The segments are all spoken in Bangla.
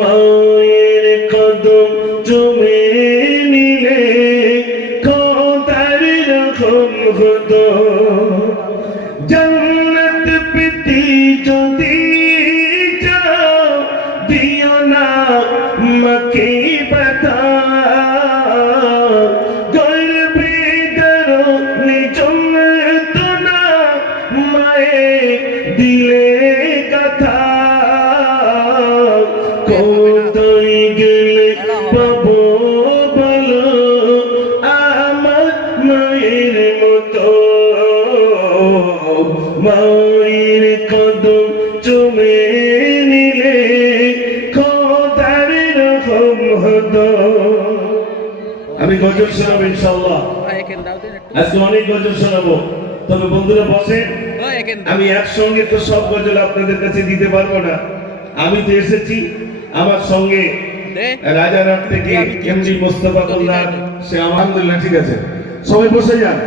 মায়ের কদম চুমে নিলে খোদার রকম হতো জান্নাত পেতে যদি চাও দিও না মাকে ব্যথা গর্বে দারুণী যন্ত্রণা মায়ে দিলে কথা কোথায় গেলে পাবো বলো আমার মায়ের মতো মায়ের কদম চুমে নিলে খোদার রকম হতো। আমি গজল শোনাবো ইনশাআল্লাহ, আজকে অনেক গজল শোনাবো, তবে বন্ধুরা বসে আমি একসঙ্গে তো সব গজল আপনাদের কাছে দিতে পারবো না। আমি তো এসেছি আমার সঙ্গে রাজারহাট থেকে এমডি মোস্তফা কল্যাণ, সে আলহামদুলিল্লাহ ঠিক আছে। সবাই বসে যান,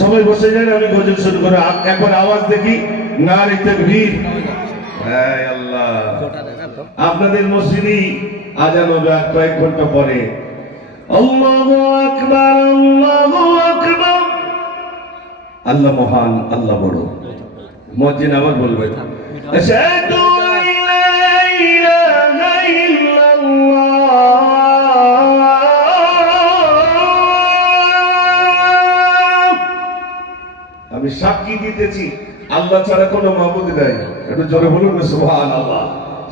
সবাই বসে যান, আমি গজল শুরু করব। একবার আওয়াজ দেখি, নারে তাকবীর। হ্যাঁ আল্লাহ, আপনাদের মসজিদে আজান হবে আর কয়েক ঘন্টা পরে। আল্লাহু আকবার, আল্লাহু আকবার। আল্লাহ মহান, আল্লাহ বড়। মুয়াজ্জিন আবার বলবেন আশহাদু আমি সাক্ষী দিতেছি আল্লাহ ছাড়া কোনো মাবুদ নাই। একটু জোরে বলুন সুবহানাল্লাহ।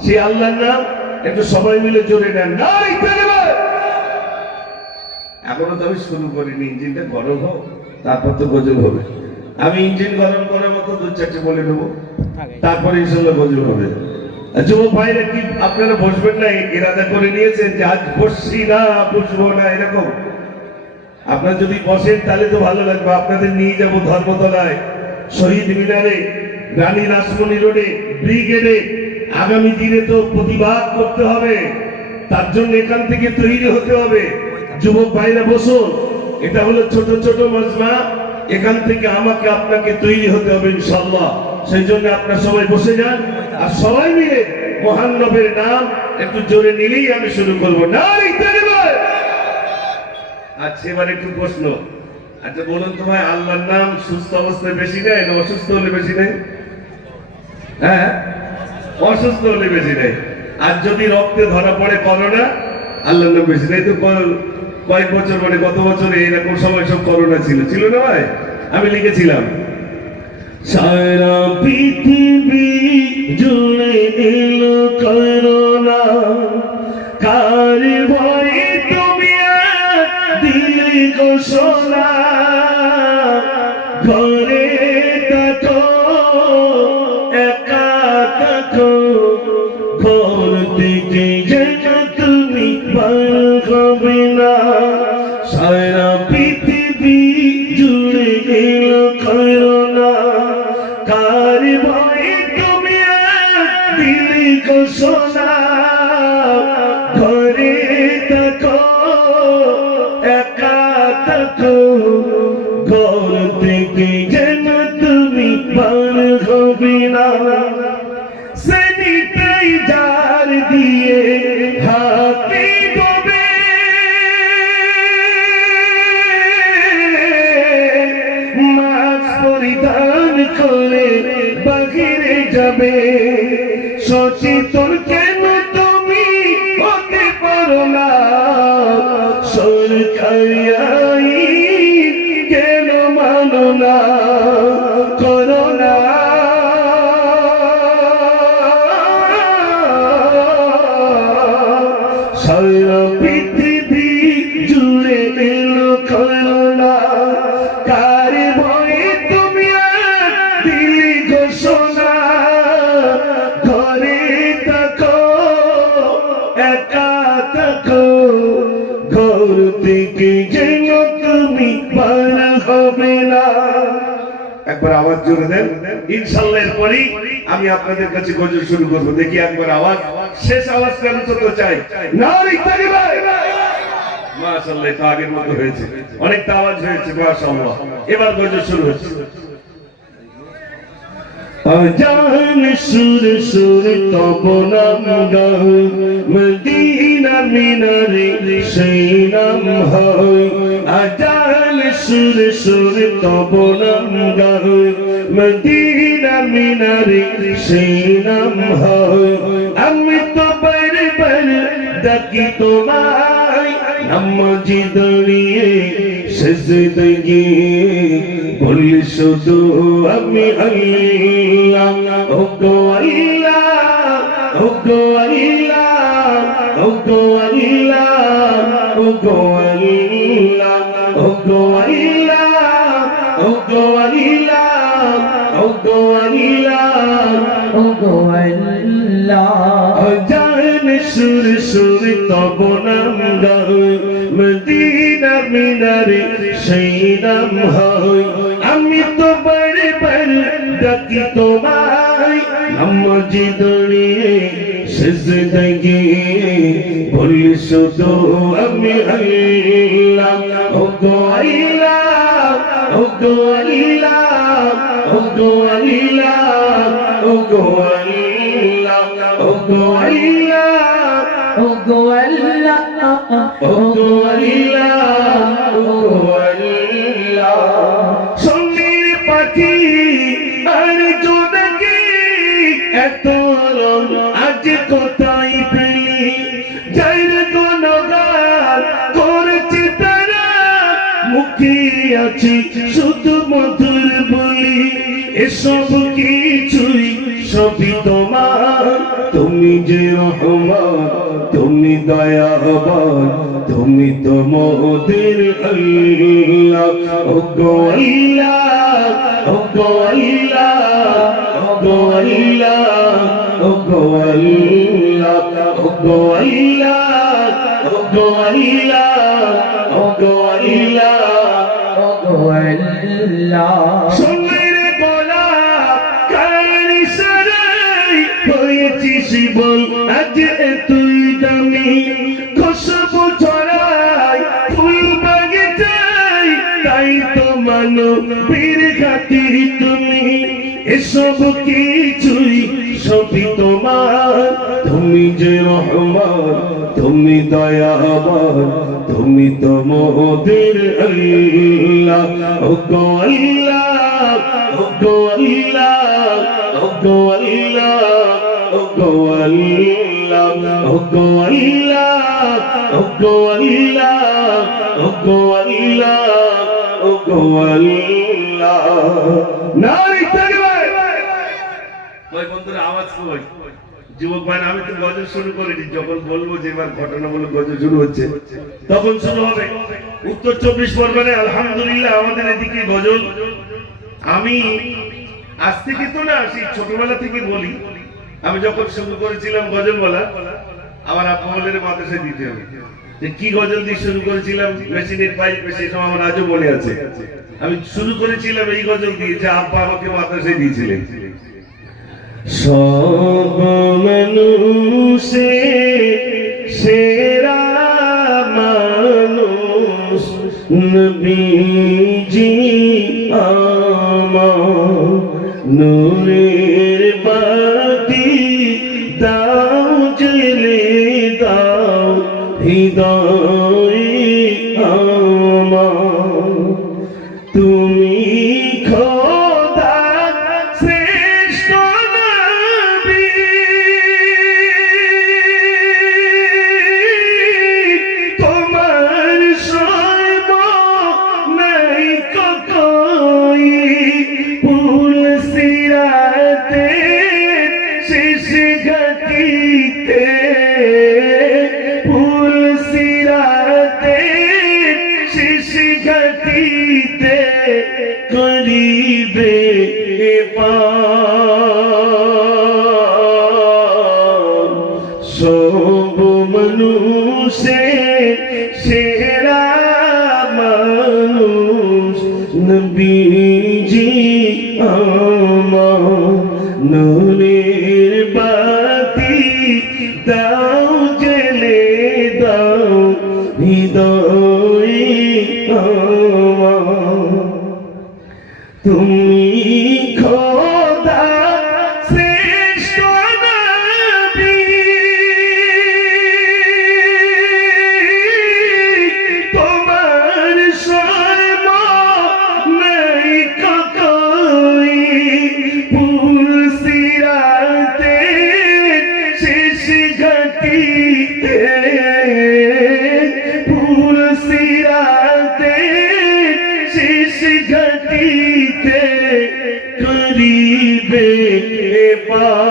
সেই আল্লাহর নাম একটু সবাই মিলে জোরে নেন, নাই তাকবীর। এখনো তো আমি শুরু করিনি, ইঞ্জিনটা গরম হোক তারপর তো গজল হবে। আমি ইঞ্জিন গরম করার মতো দু চারটে বলে নেবো, তারপরে ইনশাআল্লাহ গজল হবে। যুবক ভাইরা কি আপনারা বসবেন না? ইরাদা করে নিয়েছেন যে আজ বসছি না, বসবো না, এরকম? আপনারা যদি বসেন তাহলে তো ভালো লাগবে। আপনাদের নিয়ে যাবো ধর্মতলায়, শহীদ মিনারে, রানী রাসমণি রোডে, ব্রিগেডে। আগামী দিনে তো প্রতিবাদ করতে হবে, তার জন্য এখান থেকে তৈরি হতে হবে। যুবক ভাইরা বসুন, এটা হলো ছোট ছোট মজমা, এখান থেকে আমাকে আপনাকে তৈরি হতে হবে ইনশাআল্লাহ। সেই জন্য আপনারা সবাই বসে যান, আর সবাই মিলে মহান নবীর নাম একটু জোরে নিলেই আমি শুরু করবো। নারে তাকবীর। আচ্ছা এবার একটু প্রশ্ন, আচ্ছা বলুন তো ভাই, আল্লাহর নাম সুস্থ অবস্থায় বেশি নেয় না অসুস্থ হলে বেশি নেয়? হ্যাঁ, অসুস্থ হলে বেশি নেয়। আর যদি রক্তে ধরা পড়ে করোনা, আল্লাহর নাম বেশি নেয়। তো কয়েক বছর মানে গত বছরে এরকম সময় সব করোনা ছিল, ছিল না ভাই? আমি লিখেছিলাম সারা পৃথিবী জুড়ে এলো করোনা, কার ভয়ে তুমি দিলে ঘোষণা, ঘরে থাকো একা থাকো, ঘর থেকে যেন তুমি বার হবে না। সারা পৃথিবী জুড়ে এলো করোনা, কার ভয়ে তুমি দিলে ঘোষণা, ঘরে থাকো একা থাকো, ঘর থেকে যেন তুমি বার হবে না। স্যানিটাইজার দিয়ে হাতে ধোবে, মাস্ক পরিধান করে বাহিরে যাবে। সচেতন কেন তুমি হতে পারো না? সরকারি আইন কেন মানো না? করোনা সারা পৃথিবী জুড়ে এলো করোনা, কার ভয়ে তুমি দিলি ঘোষণা, ঘরে থাকো একা থাকো, ঘর থেকে যেন তুমি বার হবে না। একবার আওয়াজ জোরে দেন ইনশাআল্লাহ। এরপরই আমি আপনাদের কাছে গজল শুরু করবো। দেখি একবার আওয়াজ, শেষ আওয়াজটা আমি তো চাই। নারে তাকবীর। মাশাআল্লাহ, এটা আগের মতো হয়েছে, অনেকটা আওয়াজ হয়েছে মাশাআল্লাহ। এবার গজল শুরু হচ্ছে। আজান সুর সুর তব নাম গায় মদিনা মিনারে সেই নাম হয় আজান সুর সুর তব নাম গায় মদিনা মিনারে সেই নাম হয় আমি তো বারে বারে ডাকি তোমায় নামাজি দাঁড়িয়ে সেজদে গিয়ে বলি শুধু আমি আল্লাহ ও গো আল্লাহ ও গো আল্লাহ ও গো আল্লাহ ও গো আল্লাহ ও গো আল্লাহ ও গো আল্লাহ ও গো আল্লাহ ও গো আল্লাহ জান সুর সুর তব নাম গায় মদিনা মিনারে সেই নাম হয় আমি তো বারে বারে ডাকি তোমায় নামাজি দাঁড়িয়ে সেজদে গিয়ে বলি শুধু আমি আল্লাহ ও গো আল্লাহ ও গো আল্লাহ ও গো আল্লাহ ও গো আল্লাহ ও গো আল্লাহ ও গো আল্লাহ ও গো আল্লাহ ও গো আল্লাহ সোনার পাখি আর জোনাকি এত রং আজ কোথায় পেলি যার গুণগান করেছে তারা মুখে আছে শুধু মধুর বলি এসব কিছুই সবই তোমার তুমি যে রহমান তুমি দয়াবান তুমি তো মোদের আল্লাহ ও গো আল্লাহ ও গো আল্লাহ ও গো আল্লাহ ও গো আল্লাহ ও গো আল্লাহ ও গো আল্লাহ ও গো আল্লাহ ও গো আল্লাহ সোনার গলা কারি সারাই হয়েছিস বল আজ তুই দামি খুশবু ছড়াই ফুল বাগিচাই তাই তো মানো বীর খাতির তুমি এসব কিছুই সবই তোমার তুমি যে রহমান তুমি দয়াবান তুমি তো মোদের আল্লাহ ও গো আল্লাহ ও গো আল্লাহ ও গো আল্লাহ ও গো আল্লাহ ও গো আল্লাহ ও গো আল্লাহ ও গো আল্লাহ ও গো আল্লাহ নারী তাকবীর ওই বন্ধুরা আওয়াজ কই যুবক ভাই আমি তো গজল শুরু করিনি যখন বলবো যে এবার ঘটনামূলক গজল শুরু হচ্ছে তখন শুরু হবে উত্তর 24 পরগনায় আলহামদুলিল্লাহ আমাদের এদিকে গজল আমি আজ থেকে তো না সেই ছোটবেলা থেকে বলি আমি যখন শুরু করেছিলাম গজল বলা আমার আব্বা বলের মাদ্রাসায় দিতে হবে যে কি গজল দিয়ে শুরু করেছিলাম মেশিনের পাইপ সেই সময় আমার আজও মনে আছে আমি শুরু করেছিলাম এই গজল দিয়ে যে আব্বা আমাকে মাদ্রাসায় দিয়েছিলেন সব মানুষে সেরা মানুষ নবীজি আমার নূরের বাতি দাও জ্বেলে দাও হৃদয়ে আমার তুমি খোদা শ্রেষ্ঠ নবী তোমার সর্ব নাই কই ফুল সিরাতে শেষ গতিতে ফুল সিরাতে শেষ গতিতে করিবে পার সব মানুষে সেরা মানুষ নবীজি আমার নূরের বাতি দাও জ্বেলে দাও হৃদয়ে আমার তুমি খোদা পুরসিরাতে শেষ ঘটিতে করিবে পার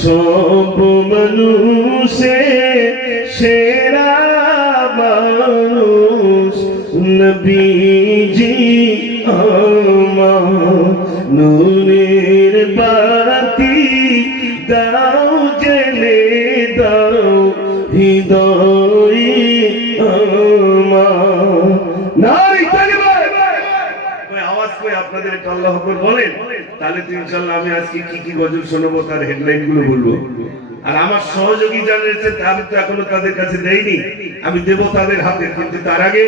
সব মানুষে সেরা মানুষ নবীজি আমার নূরের বাতি দাও জেলে দাও হৃদয় আমার নাই আওয়াজ করে আপনাদের একটা আল্লাহু আকবার বলেন, তাহলে তো ইনশাআল্লাহ আমি আজকে কি কি গজল শোনাবো তার হেডলাইন গুলো বলবো। আর আমার সহযোগী জানিয়েছে আমি তো এখনো তাদের কাছে দেইনি, আমি দেব তাদের হাতে। কিন্তু তার আগে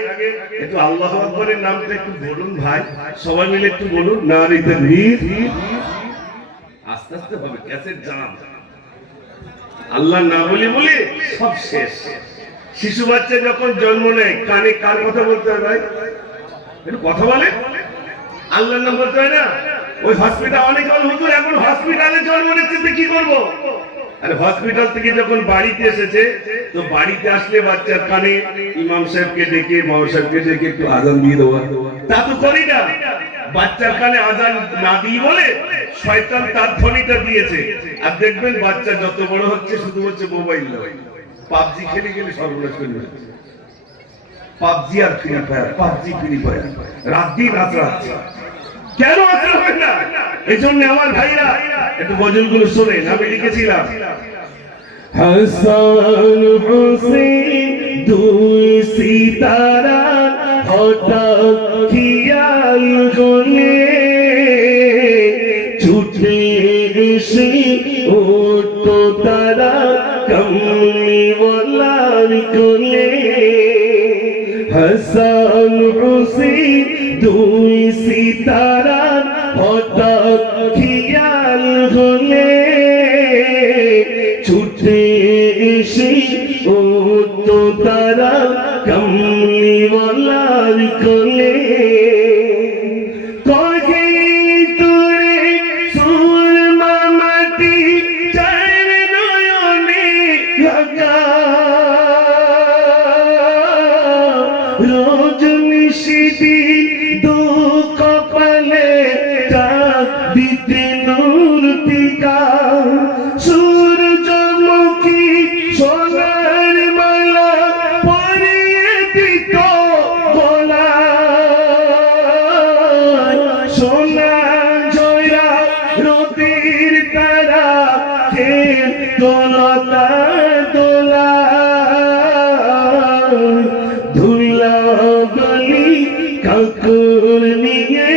একটু আল্লাহু আকবারের নামটা একটু বলুন ভাই, সবাই মিলে একটু বলুন। নারে তাকবীর, আস্তে আস্তে হবে, ক্যাসেট জানান। আল্লাহ না বলে বলে সব শেষ। শিশু বাচ্চা যখন জন্ম নেয় কানে কার কথা বলতে হয় ভাই? একটু কথা বলে, আল্লাহর নাম বলতে হয় না? ওই হসপিটাল অনেক হুজুর এখন হসপিটালে জন্ম নিচ্ছে কি করবো? আর হসপিটাল থেকে যখন বাড়িতে এসেছে তো বাড়িতে আসলে বাচ্চার কানে ইমাম সাহেবকে ডেকে মাও সাহেবকে ডেকে একটু আজান দিয়ে দেওয়া, তা তো করি না। বাচ্চার কানে আজান না দিয়ে বলে শয়তান তার ধ্বনিটা দিয়েছে। আর দেখবেন বাচ্চা যত বড় হচ্ছে শুধু হচ্ছে মোবাইল নয়, পাবজি খেলে গেলে সর্বনাশ করে যাচ্ছে। পাবজি আর free fire, PUBG free fire, রাত দিন রাত রাত। কেন আসতে হবে না? এই জন্য আমার ভাইরা একটু গজলগুলো শোনেন। আমি লিখেছিলাম হাসান হুসেন দুই সিতারা হঠাৎ খেয়াল হলে ছুটে এসে উঠতো তারা কমলিওয়ালার কোলে। হাসান হুসেন দুই সিতারা হঠাৎ খেয়াল হলে ছুটে এসে উঠতো তারা কমলিওয়ালার কোলে। কহে তোরে সুরমা মাটি চার নয়নে লাগা রজনীশিদি দু কপালে চাঁদ দিতে নূর টিকা সূর্যমুখী সোনার মালা পরিয়ে দিত গলায়। সোনা জয়রা রতির তারা খেল দোলতা দোলা ধুলা গলি কাকুর নিয়ে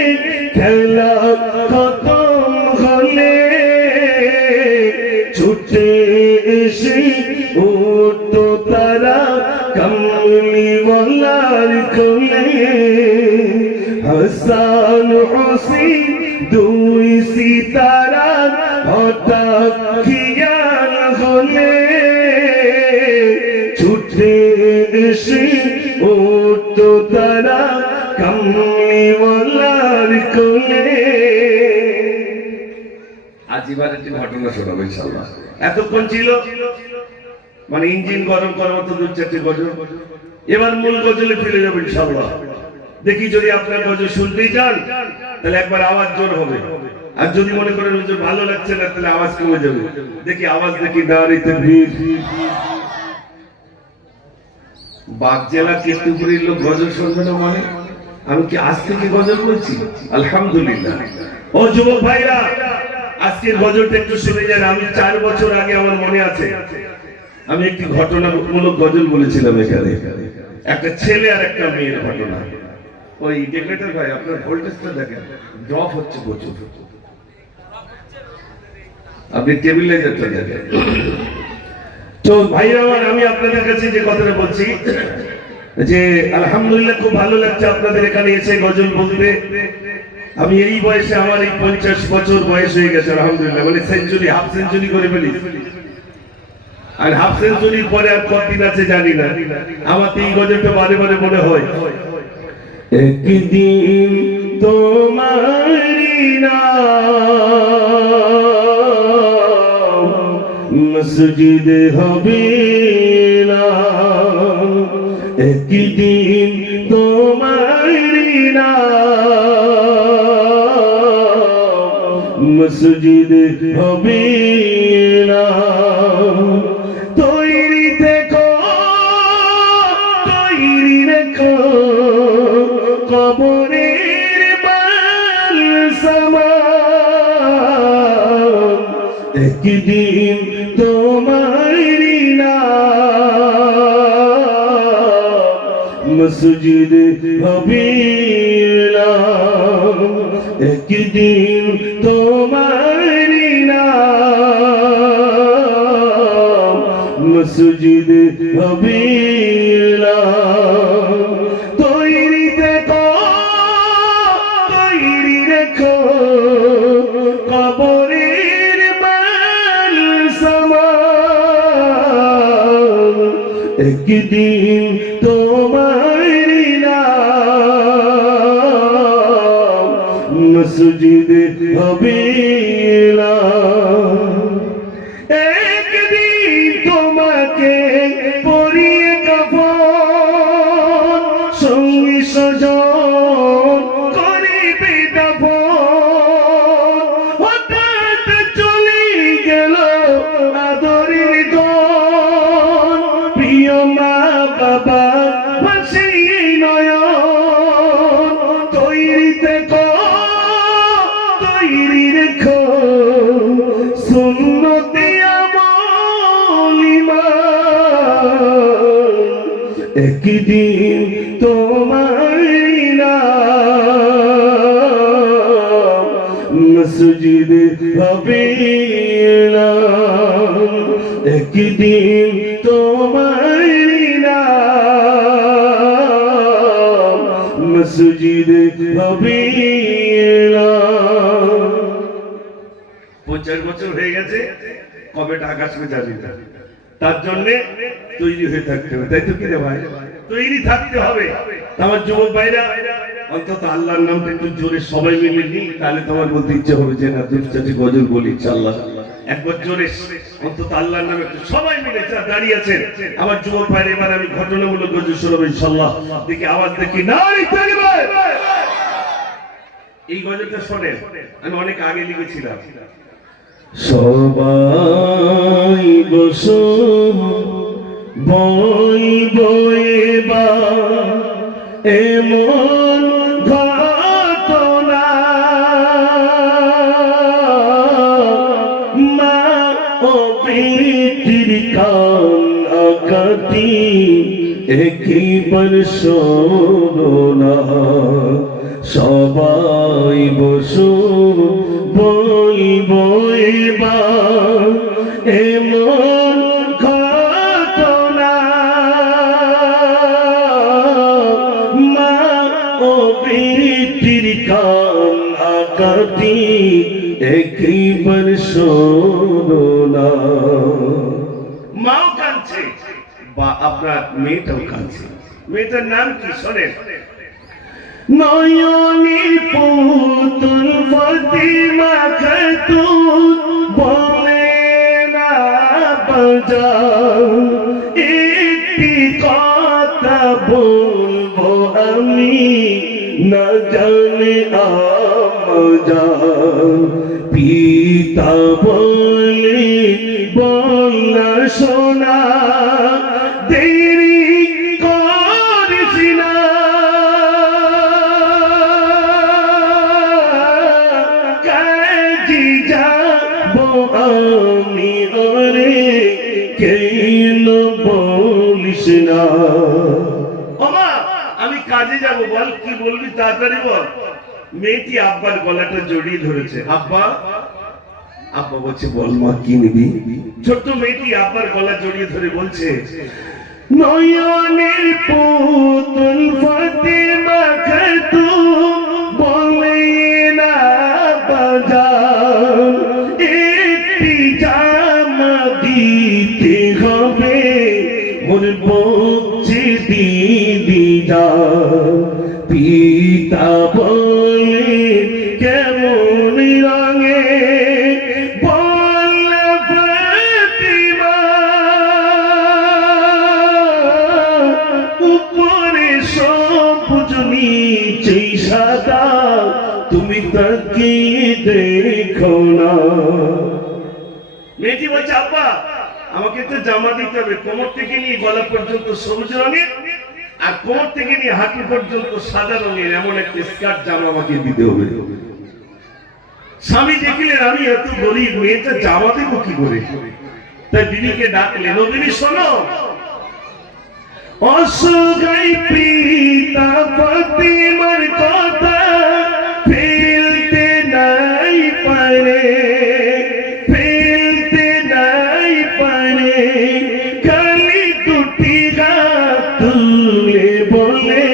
খেলা খতম হলে ছুটে এসে উঠতো তারা কমলিওয়ালার কোলে। হাসান হুসেন দুই সিতারা হঠাৎ খেয়াল হলে ছুটে এসে উঠতো তারা কমলিওয়ালার কোলে। আজ এবার একটি ঘটনা শোনাবো ইনশাআল্লাহ। এতক্ষণ ছিল মানে ইঞ্জিন গরম করার মতো দু চারটি গজল, এবার মূল গজলে ফিরে যাবো ইনশাআল্লাহ। দেখি যদি আপনার গজল শুনতেই চান তাহলে একবার আওয়াজ জোর হবে, আর যদি মনে করেন হুজুর ভালো লাগছে না তাহলে আওয়াজ কমে যাবে। দেখি আওয়াজ, দেখি নারে তাকবীর। বাগ জেলা কেতুপুরীর লোক গজল শুনবে না মানে? আমি কি আজ থেকে গজল বলছি? আলহামদুলিল্লাহ। ও যুবক ভাইরা, আজকের গজলটা একটু শুনে যান। আমি 4 বছর আগে আমার মনে আছে আমি একটি ঘটনামূলক গজল বলেছিলাম এখানে, একটা ছেলে আর একটা মেয়ের ঘটনা। ওই ডেকরেটর ভাই আপনার ভোল্টেজটা দেখেন, ড্রপ হচ্ছে প্রচুর, আপনি টেবিলাইজারটা দেখেন। তো ভাইরা আমার, আমি আপনাদের কাছে যে কথাটা বলছি যে আলহামদুলিল্লাহ খুব ভালো লাগছে আপনাদের এখানে এসে গজল বলতে। আমি এই বয়সে, আমার এই 50 বছর বয়স হয়ে গেছে আলহামদুলিল্লাহ, মানে সেঞ্চুরি, হাফ সেঞ্চুরি করে ফেলি। আর হাফ সেঞ্চুরির পরে আর কতদিন আছে জানি না। আমার তো এই গজলটা বারে বারে মনে হয়। একদিন তোমারি নাম মসজিদ হবে না একদিন তোমারি নাম মসজিদ হবে না তৈরি থেকো তৈরি রেখো কবরের বালসামান একদিন তোমারি নাম মসজিদ হবে না একদিন তোমারি নাম মসজিদ হবে না তৈরি থেকো তৈরি রেখো কবরের বালসামান একদিন তোমারি নাম মসজিদ হবে না একদিন তোমাকে পরিয়ে কাফন সঙ্গী স্বজন করিবে দাফন হঠাৎ চলে গেল আদরের জন প্রিয় মা বাবা ভাসিয়ে নয়ন তৈরি থেকো তৈরি রেখো সুন্নতে আমল ঈমান একদিন তোমারি নাম মসজিদ হবে না একদিন তোমারি নাম মসজিদ হবে না 50 বছর হয়ে গেছে কবে টাকা আসবে জানি না তার জন্য তৈরি হয়ে থাকতে হবে তাই তো কি রে ভাই তৈরি থাকতে হবে আমার যুবক ভাইরা অন্তত আল্লাহর নামটা একটু জোরে সবাই মিলে নিই তাহলে তোমার বলতে ইচ্ছে হবে যে না 2-4টি গজল বলি ইনশাআল্লাহ একবার জোরে অন্তত আল্লাহর নামে একটু সবাই মিলে দাঁড়িয়ে আছেন আমার যুবক ভাইরা এবার আমি ঘটনামূলক গজল শোনাবো ইনশাআল্লাহ দেখি আওয়াজ দেখি নারী তাকবীর এই গজলটা শোনেন আমি অনেক আগে লিখেছিলাম সবাই বসো বই বইবা এমন ঘটনা মা ও পিতৃর কান্নাকাটি একবার শোনো না সবাই বসো বই বইবা এমন ঘটনা মা ও পিতৃর কান্নাকাটি একবার শোনো না মাও কাঁদছে বা আপনার মেয়েটাও কাঁদছে মেয়েটার নাম কি শোনেন নয়নের পুতুল ফাতিমা খাতুন বলে না বাজাও একটি কথা বলবো আমি না জানে আমজা পিতা বলে বল না শোনা দেরি করিস না কাজে যাবো আমি ওরে কেন বলিস না ওমা আমি কাজে যাব বল কি বলবি তাড়াতাড়ি বল মেয়েটি আব্বার গলাটা জড়িয়ে ধরেছে আব্বা আব্বা বলছে বল মা কি নিবি ছোট্ট মেয়েটি আব্বার গলা জড়িয়ে ধরে বলছে নয়নের পুতুল ফাতিমা খাতুন বলে না বাজাও একটি জামা দিতে হবে মোর বলছে দিদি যা পিতা বলে কেমন রঙে বল ফাতিমা সাদা তুমি তাকিয়ে দেখো না। মেয়েটি বলছে আব্বা আমাকে তো জামা দিতে হবে, কোমর থেকে নিয়ে গলা পর্যন্ত সবুজ রঙের আর কোমর থেকে নিয়ে হাঁটু পর্যন্ত সাদা রঙের এমন একটা স্কার্ট জামা আমাকে দিতে হবে। স্বামী দেখলেন আমি এত গরিব, মেয়েটা জামা দেবো কি করে, তাই বিবিকে ডাকলেন, ও বিবি শোনো, অসহায় পিতা ফাতিমার কথা ফেলতে নাই পারে, ফেলতে নাই পারে, খালি দুটি হাত তুলে বলে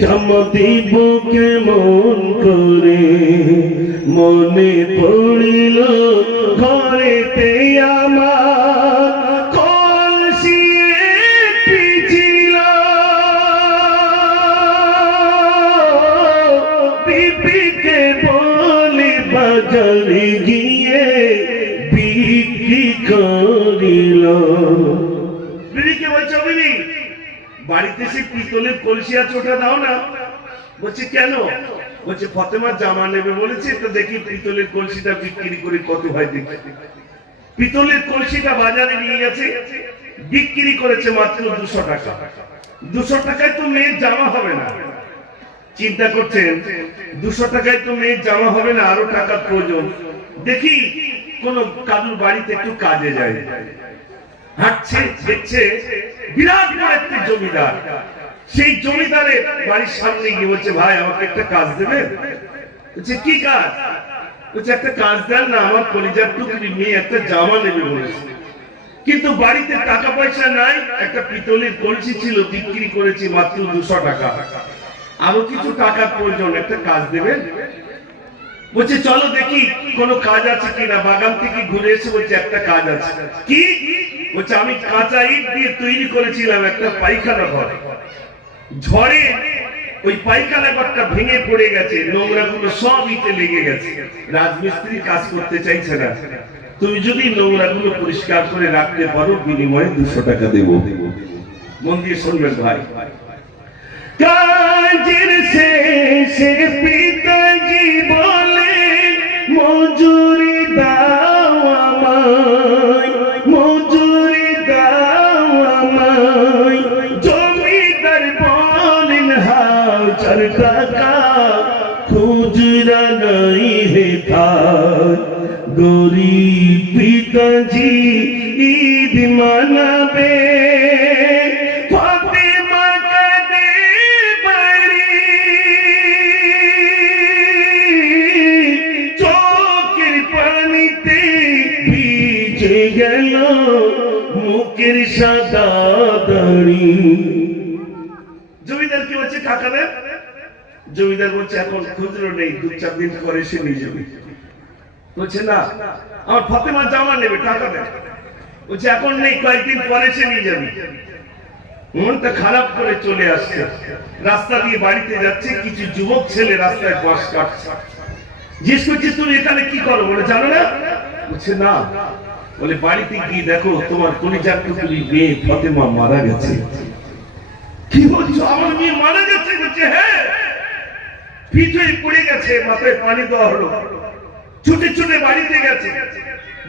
জামা দিব কেমন করে, মনে পড়িল ঘরেতে আমার কলসি ছিল, বিবিকে বলে বাজারে গিয়ে বিক্রি করিল। বিবিকে বলছো বিবি বাড়িতে সে পিতলের কলসি আছে ওটা দাও না। বলছে কেন? বলছে ফাতেমা জামা নেবে বলেছে, তো দেখি পিতলের কলসিটা বিক্রি করে কত হয় দেখি। পিতলের কলসিটা বাজারে নিয়ে গেছে, বিক্রি করেছে মাত্র 200 টাকা। 200 টাকায় তো মেয়ের জামা হবে না। চিন্তা করছেন 200 টাকায় তো মেয়ের জামা হবে না, আরো টাকার প্রয়োজন। দেখি কোন কারুর বাড়িতে একটু কাজে যায়, হাঁটছে দেখছে বিরাট বড় একটা জমিদার, সেই জমিদারের বাড়ির সামনে গিয়ে বলছে ভাই আমাকে একটা কাজ দেবে। বলছে কি কাজ? বলছে একটা কাজ দেন না, আমার কলিজার টুকরি মেয়ে একটা জামা নেবে বলেছে, কিন্তু বাড়িতে টাকা পয়সা নাই, একটা পিতলের কলসি ছিল বিক্রি করেছি মাত্র 200 টাকা, আরো কিছু টাকার প্রয়োজন, একটা কাজ দেবেন। বলছে চলো দেখি কোন কাজ আছে কিনা। বাগান থেকে ঘুরে এসে বলছে একটা কাজ আছে। কি? বলছে আমি কাঁচা ইট দিয়ে তৈরি করেছিলাম একটা পায়খানা ঘর, ঝড়ে ওই পায়খানা ঘরটা ভেঙে পড়ে গেছে, নোংরা গুলো সব ইটে লেগে গেছে, রাজমিস্ত্রি কাজ করতে চাইছে না, তুমি যদি নোংরা গুলো পরিষ্কার করে রাখতে পারো বিনিময়ে 200 টাকা দেবো। মন দিয়ে শুনবেন ভাই। কাজের শেষে পিতাজি বলে মজুরি দাও আমায়, মজুরি দাও আমায়। জমিদার বলেন 1000 টাকা খুচরা নাই হে থাই, গরিব পিতাজি ঈদ মানাবে, গেল মুখের সাদা দাড়ি। জমিদার কি বলছে টাকা দেন? জমিদার বলছে এখন খুচরো নেই, 2-4 দিন পরে এসে নিয়ে যাবে। বলছে না আমার ফাতেমা জামা নেবে, টাকা দেন। বলছে এখন নেই, কয়েকদিন পরে এসে নিয়ে যাবে। মনটা খারাপ করে চলে আসছে, রাস্তা দিয়ে বাড়িতে যাচ্ছে, কিছু যুবক ছেলে রাস্তায় বাস কাটছে। জিজ্ঞেস করছে তুমি এখানে কি করো? বলে জানো না। বলছে না। বলে বাড়িতে গিয়ে দেখো তোমার কলিজার টুকরি মেয়ে ফাতেমা মারা গেছে। কি বলছো? আমার মেয়ে মারা গেছে? বলছে হ্যাঁ, পিঠে পড়ে গেছে, মাথায় পানি দেওয়া হলো, ছুটে ছুটে বাড়িতে গেছে।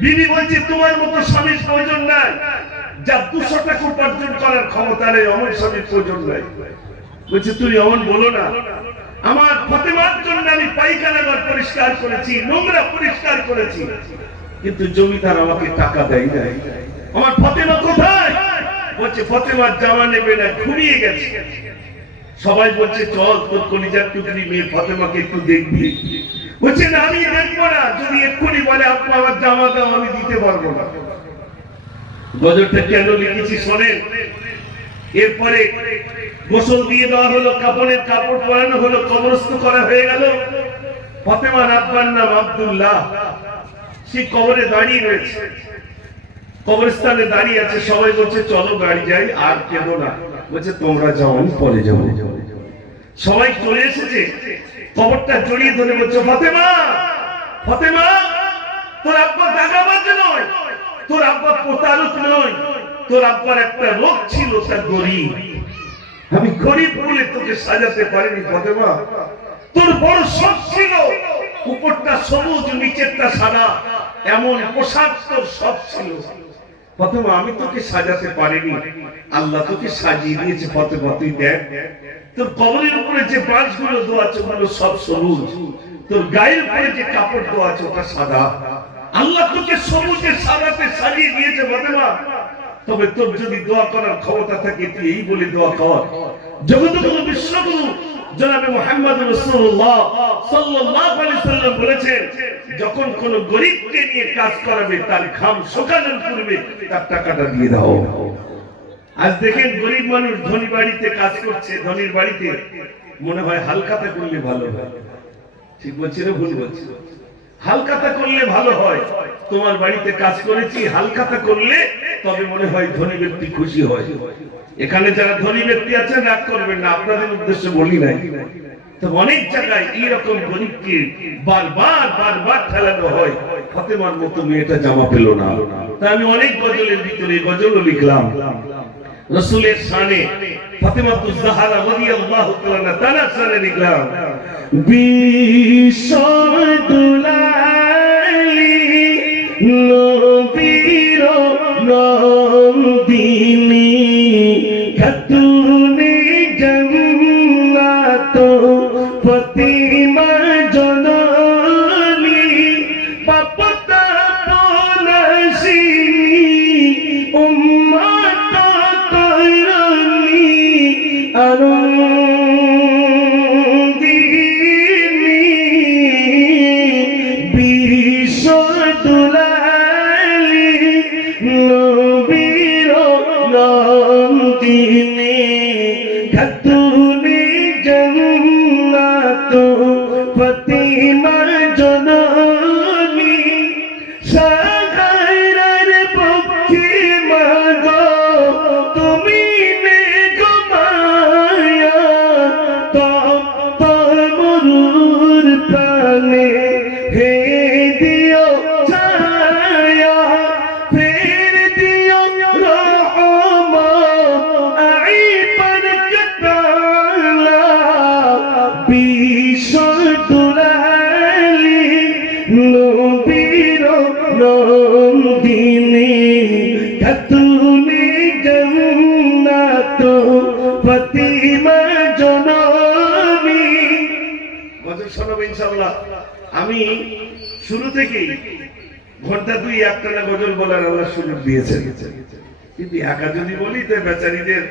বিবি বলছে তোমার মতো স্বামীর প্রয়োজন নাই, যা 200 টাকা উপার্জন করার ক্ষমতা নেই, অমন স্বামীর প্রয়োজন নাই। বলছে তুমি অমন বলো না, আমার ফাতেমার জন্য আমি পায়খানা ঘর পরিষ্কার করেছি, নোংরা পরিষ্কার করেছি, কিন্তু জমিদার আমাকে টাকা দেয় নাই। আমার ফাতেমা কোথায়? বলছে ফাতেমার জামা নেবে না, ঘুমিয়ে গেছে। সবাই বলছে চল তোর কলিজার টুকরি মেয়ে ফাতেমাকে একটু দেখবি। বলছে না আমি দেখবো না, যদি এক্ষুনি বলে আপনি আমার জামা দাও আমি দিতে পারবো না। গজরটা কেন লিখেছি শোনেন। এরপরে গোসল দিয়ে দেওয়া হলো, কাপড়ের কাপড় পরানো হলো, কবরস্থ করা হয়ে গেল। ফাতেমার আব্বার নাম আব্দুল্লাহ, সে কবরে দাঁড়িয়ে রয়েছে, কবরস্থানে দাঁড়িয়ে আছে। সবাই বলছে চলো গাড়ি যাই, আর কেন না। বলছে তোমরা যাও আমি পরে যাবো। সবাই চলে এসেছে, কবরটা জড়িয়ে ধরে বলছে ফাতেমা, ফাতেমা তোর আব্বা দাগাবাজ নয়, তোর আব্বা প্রতারক নয়, তোর আব্বার একটা রোগ ছিল, তার গরিব, আমি গরিব বলে তোকে সাজাতে পারিনি ফাতেমা, তোর বড় শখ ছিল উপরটা সবুজ নিচেরটা সাদা, এমন পোশাক তোর শখ ছিল। ফাতেমা আমি তোকে সাজাতে পারিনি, আল্লাহ তোকে সাজিয়ে দিয়েছে। ফাতেমা তুই দেখ তোর কবরের উপরে যে বাঁশগুলো দেওয়া আছে ওগুলো সব সবুজ, তোর গায়ের উপরে যে কাপড় দেওয়া আছে ওটা সাদা। আল্লাহ তোকে সবুজের সাদাতে সাজিয়ে দিয়েছে ফাতেমা। তবে তোর যদি দোয়া করার ক্ষমতা থাকে তুই এই বলে দোয়া কর, জগৎগুরু বিশ্বগুরু জনাবে মুহাম্মদ রাসূলুল্লাহ সাল্লাল্লাহু আলাইহি সাল্লাম বলেছেন, যখন কোন গরীবকে নিয়ে কাজ করাবে তার ঘাম শুকানোর পূর্বে তার টাকাটা দিয়ে দাও। আজ দেখেন গরীব মানুষ ধনী বাড়িতে কাজ করছে, ধনীর বাড়িতে মনে হয় হালকাতা করলে ভালো হয়। ঠিক বলছি না ভুল বলছি? হালকাতা করলে ভালো হয়। তোমার বাড়িতে কাজ করেছি, হালকাতা করলে তবে মনে হয় ধনী ব্যক্তি খুশি হয়। এখানে যারা ধনী ব্যক্তি আছেন রাগ করবেন না, আপনাদের উদ্দেশ্যে বলি নাই। তো অনেক জায়গায় এইরকম গরিবকে বারবার ঠেলানো হয়। ফাতেমার মতো মেয়েটা জামা পেল না, তাই আমি অনেক গজলের ভিতরে গজলও লিখলাম রাসূলের শানে। ফাতেমাতুজ জাহরা রাদিয়াল্লাহু তাআলা তার শানে লিখলাম, বিশ্বদুলালি নবীর নন্দিনী খাতুনে জান্নাত ফাতিমা জননী পাপতা পনাশিনী উম্মত তৈরনী আনন্দিনী বিশ্বদুলালি নবীর নন্দিনী খাতুনে জান্নাত ফাতিমা জননী সাগরের পক্ষে মাগো তুমি নে গো মায়া তপ্ত মরুর প্রাণে হে দিও ছায়া ফের দিও রহমত আই বরকতালা বিশ্বদুলালি নবীর নন্দিনী খাতুনে জান্নাত ফাতিমা জননী। গজল শোনাবো ইনশাআল্লাহ। আমি শুরু থেকেই ঘন্টা দুই একটানা গজল বলার আল্লাহ সুযোগ দিয়েছেন, কিন্তু একা যদি বলি তো বেচারীদের